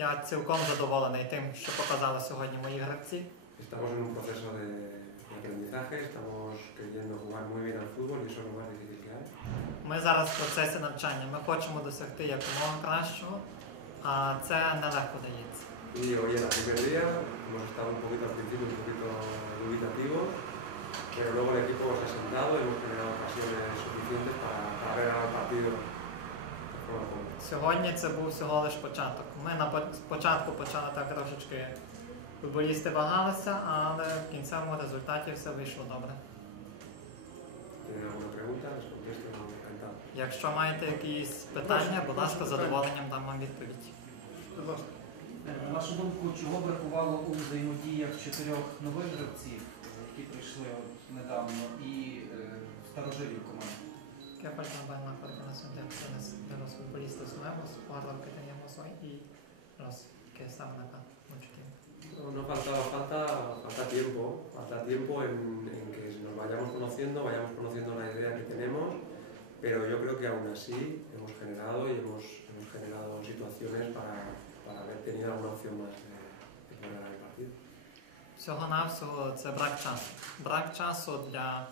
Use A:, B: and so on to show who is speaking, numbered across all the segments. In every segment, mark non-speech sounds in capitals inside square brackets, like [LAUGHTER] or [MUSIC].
A: Я цілком задоволений тим, що показали сьогодні мої гравці.
B: Estamos en un proceso de aprendizaje, estamos queriendo jugar muy bien al fútbol y eso es lo más difícil que hay.
A: Ми зараз в процесі навчання. Ми хочемо досягти якомога кращого, а це нелегко дається.
B: Y hoy era el primer día, hemos estado un poquito al principio, un poquito dubitativos, pero luego el equipo se ha sentado y hemos generado ocasiones suficientes para, para ganado el partido.
A: Сьогодні це був всього лиш початок. Ми на по- спочатку почали так трошечки футболісти вагалися, але в кінцевому результаті все вийшло добре. Якщо маєте якісь питання, будь ласка, задоволенням дам вам відповідь.
C: Е, На вашу думку, чого бракувало у взаємодіях чотирьох нових гравців, які прийшли недавно, і е, старожилів команди?
A: ¿Qué falta para la coordinación de acciones de los futbolistas nuevos por lo que teníamos hoy y los que estaban acá mucho tiempo?
B: No, no faltaba, falta, falta tiempo, falta tiempo en, en que nos vayamos conociendo, vayamos conociendo la idea que tenemos, pero yo creo que aún así hemos generado y hemos, hemos generado situaciones para, para haber tenido alguna opción más de, de poder ganar el partido.
A: Всього-навсього це брак часу. Брак часу для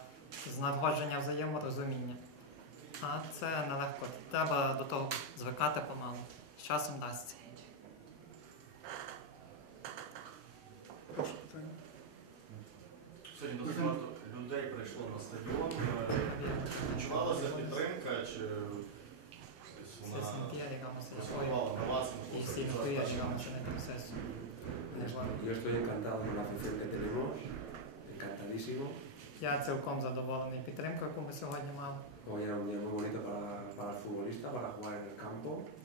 A: знаходження взаєморозуміння. А це нелегко. Треба до того звикати помалу. З часом дасться.
D: Прошу питання.
E: Сьогодні досить багато людей прийшло на стадіон. Е, Відчувалася підтримка, чи щось вона
A: apoyo
E: на вас?
A: y
E: можливо,
A: se
E: це
A: incluía,
E: перша
A: en el proceso.
B: Yo estoy encantado con la afición que tenemos, encantadísimo.
A: Я цілком задоволений підтримкою, яку ми сьогодні мали.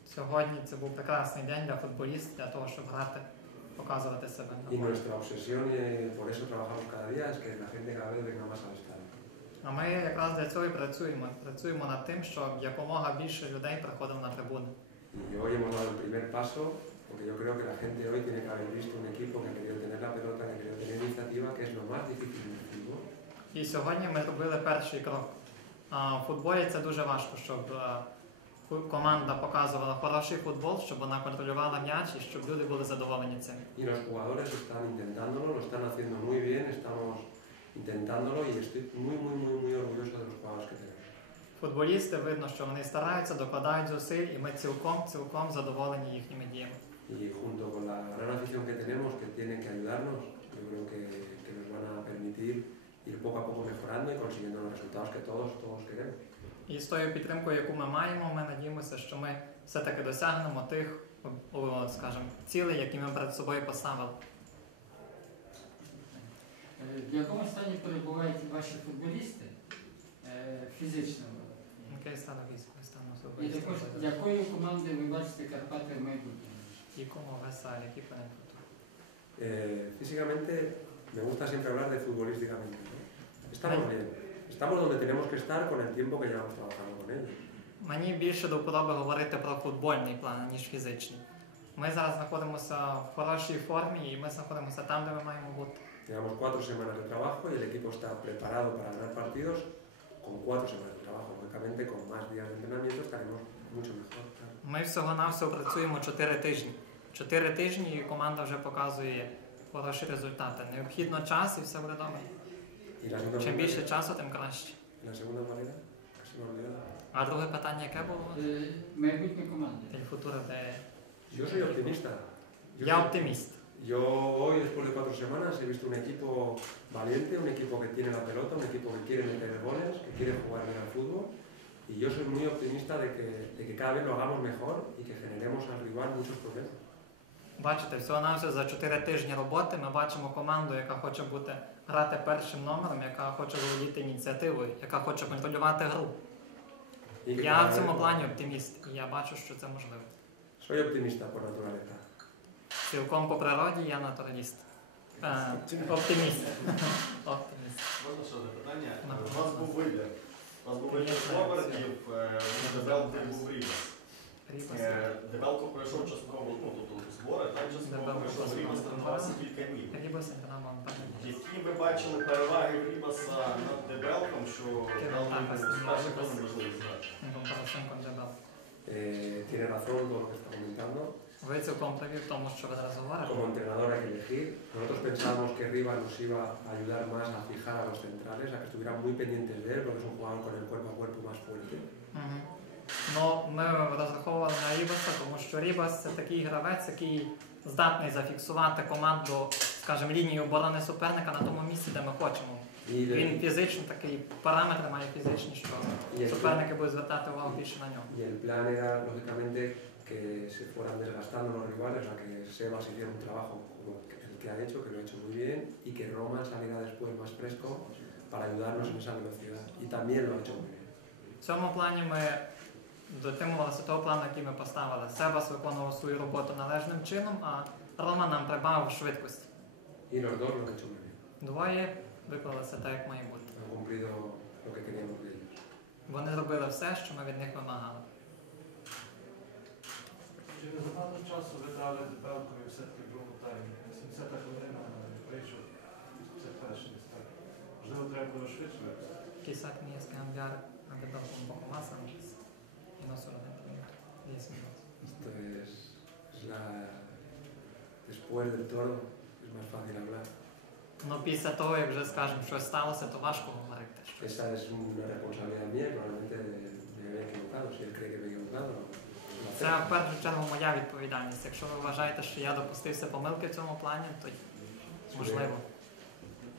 A: Сьогодні це був прекрасний день для футболістів, для того, щоб грати, показувати себе на
B: nuestra obsesión, por eso trabajamos cada día, es que la gente cada vez venga más al estadio.
A: А ми якраз для цього і працюємо. Працюємо над тим, щоб якомога більше людей приходило на трибуни.
B: Y hoy hemos dado el primer paso, porque yo creo que la gente hoy tiene que haber visto un equipo que ha querido tener la pelota, que ha querido tener iniciativa, que es lo más difícil en fútbol.
A: І сьогодні ми робили перший крок. В футболі це дуже важко, щоб е, команда показувала хороший футбол, щоб вона контролювала м'яч і щоб люди були задоволені цим.
B: Y los jugadores están intentándolo, lo están haciendo muy bien, estamos intentándolo y estoy muy, muy, muy, muy orgulloso de los jugadores que tenemos.
A: Футболісти видно, що вони стараються, докладають зусиль, і ми цілком, цілком задоволені їхніми діями.
B: Y junto con la gran afición que tenemos, que tiene que ayudarnos, yo creo que, que nos van a permitir ir poco a poco mejorando y consiguiendo los resultados que todos, todos queremos.
A: І з тою підтримкою, яку ми маємо, ми надіємося, що ми все-таки досягнемо тих, о, скажімо, цілей, які ми перед собою поставили.
F: Е, В якому стані перебувають ваші футболісти е, фізично?
A: Яке стане військо, стане
F: І також якою командою ви бачите Карпати в майбутньому?
A: І кому веселі, які перед
B: Eh, físicamente, me gusta siempre hablar de futbolísticamente. ¿no? Estamos bien, estamos donde tenemos que estar con el tiempo que llevamos trabajando con ellos.
A: Мені більше до вподоби говорити про футбольний план, ніж фізичний. Ми зараз знаходимося в хорошій формі і ми знаходимося там, де ми маємо бути.
B: Llevamos cuatro semanas de trabajo y el equipo está preparado para ganar partidos con cuatro semanas de trabajo. Lógicamente, con más días de entrenamiento estaremos mucho mejor.
A: Ми всього-навсього працюємо 4 тижні. 4 тижні і команда вже показує хороші результати. Необхідно час і все буде добре.
B: Y la segunda,
A: Чим більше
B: pregunta-
A: часу, тим краще.
B: la segunda manera, casi me he olvidado.
A: А друге питання, яке було?
F: Е, Майбутнє команди.
A: Тель футура, де
B: Yo soy optimista. Yo,
A: я
B: soy-
A: оптиміст.
B: yo hoy, después de cuatro semanas, he visto un equipo valiente, un equipo que tiene la pelota, un equipo que quiere meter goles, que quiere jugar bien al fútbol. Y yo soy muy optimista de que, de que cada vez lo hagamos mejor y que generemos al rival muchos problemas.
A: Бачите, всього навсього за 4 тижні роботи ми бачимо команду, яка хоче бути грати першим номером, яка хоче володіти ініціативою, яка хоче контролювати гру. Я в цьому плані оптиміст, і я бачу, що це можливо.
B: Soy optimista por naturaleza.
A: Цілком по природі я натураліст. Е, оптиміст. [LAUGHS] Оптиміст.
E: Можна ще одне питання?
A: Ну.
E: У вас був вибір. У вас був вибір формертів, Дебелко був Рівас.
A: Рібас.
E: Е, Дебелко пройшов частково, ну, тобто збори, так частково
A: Дебелко
E: пройшов
A: просто
E: Рівас, тренувався кілька днів.
A: Рібас грамо так.
E: Які ви бачили переваги Ріваса над Дебелком, що дав йому з перших хвилин можливість грати?
A: En comparación con Jabal.
B: Eh, tiene razón todo lo que está comentando.
A: Ви цілком праві в тому, що ви зараз говорите.
B: Como entrenador hay que elegir. Nosotros pensábamos que Rivas nos iba a ayudar más a fijar a los centrales, a que estuvieran muy pendientes de él, porque es un jugador con el cuerpo a cuerpo más fuerte.
A: Мгм. Ну, що Рібас це такий гравець, який здатний зафіксувати команду, скажімо, лінію оборони суперника на тому місці, де ми хочемо. Він фізично такий параметри має фізичні, що суперники будуть звертати увагу більше на нього.
B: el plan era, lógicamente, que se fueran desgastando los rivales, o que Sebas hiciera un trabajo como el que ha hecho, que lo ha hecho muy bien, y que Roman saliera después más fresco para ayudarnos en esa velocidad. Y también lo ha hecho muy bien.
A: В цьому плані ми дотримувалися того плану, який ми поставили. Себас виконував свою роботу належним чином, а Рома нам прибавив швидкості.
B: Y los dos lo han hecho muy bien.
A: Двоє виклалися так, як має бути.
B: Han cumplido lo que queríamos de ellos.
A: Вони зробили все, що ми від них вимагали.
D: Через багато часу ви дали Дебелкові все-таки другу таймі. 80 хвилина вийшов. Це перший десь так. Можливо, треба було швидше.
A: Quizá tenías que cambiar a verdad un poco más antes y no solamente minuto, 10 minutos.
B: Esto es, es la... Después del toro es más fácil hablar.
A: Ну, після того, як вже скажемо, щось сталося, то важко говорити.
B: Esa es una responsabilidad mía, probablemente me había equivocado, si él cree que me he equivocado.
A: Це в першу чергу моя відповідальність. Якщо ви вважаєте, що я допустився помилки в цьому плані, то можливо.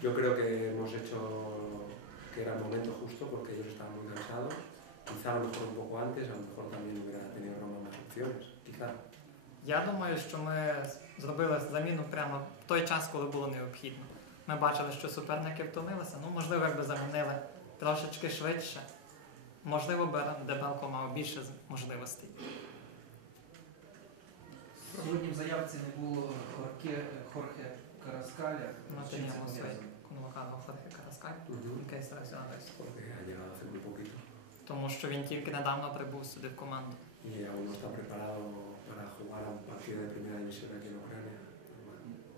B: Yo creo que hemos hecho que era el momento justo porque ellos estaban muy cansados. Quizá a lo mejor un poco antes, a lo mejor también hubiera tenido Roma más opciones. Quizá.
A: Я думаю, що ми зробили заміну прямо в той час, коли було необхідно. Ми бачили, що суперники втомилися. Ну, можливо, якби замінили трошечки швидше. Можливо, би Дебелко мав більше можливостей.
C: Сьогодні в заявці не було Хорке, Хорхе Караскаля.
A: No
C: це
A: teníamos hoy convocado a Jorge Carrascal, que está lesionado.
B: Porque ha llegado hace muy poquito
A: Тому що він тільки недавно прибув сюди в команду.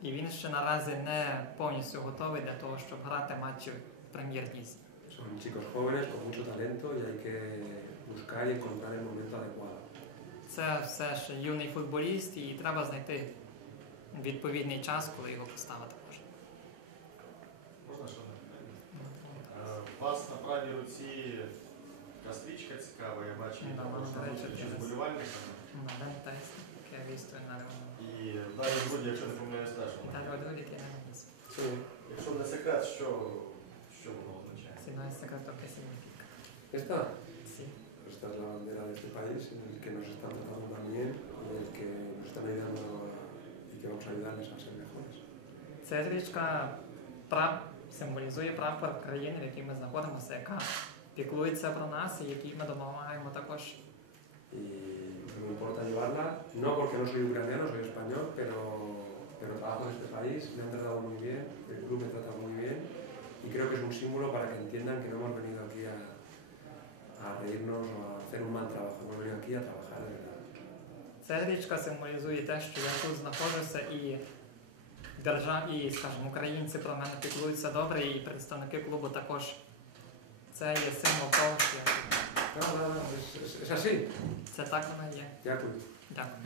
A: І він ще наразі не повністю готовий для того, щоб грати матчі в прем'єр-лізі.
B: Son chicos jóvenes con mucho talento y hay que buscar y encontrar el momento adecuado.
A: Це все ж юний футболіст, і треба знайти відповідний час, коли його поставити можна.
E: Можна ще одне питання? Е, У вас на правій руці цікава, я на
A: до речі,
E: зустрічі з болівальниками. І далі буде, якщо не помиляюсь, теж вона.
A: Не
E: Якщо не секрет, що, що воно означає?
B: ¿Esta?
A: Sí.
B: Esta es la bandera de este país en el que nos están tratando tan bien y en el que nos están ayudando a- y que vamos a ayudarles a ser mejores.
A: Ця стрічка прав символізує прапор країни, в якій ми знаходимося, яка піклується про нас і якій ми допомагаємо також.
B: Y me importa llevarla, no porque no soy ucraniano, soy español, pero, pero trabajo en este país, me han tratado muy bien, el club me trata muy bien y creo que es un símbolo para que entiendan que no hemos venido aquí a, a reírnos o a hacer un mal trabajo, hemos venido aquí a trabajar de verdad.
A: Ця річка символізує те, що я тут знаходжуся і держа... і, скажімо, українці про мене піклуються добре, і представники клубу також. Це є символ того, що я це так воно є.
B: Дякую.
A: Дякую.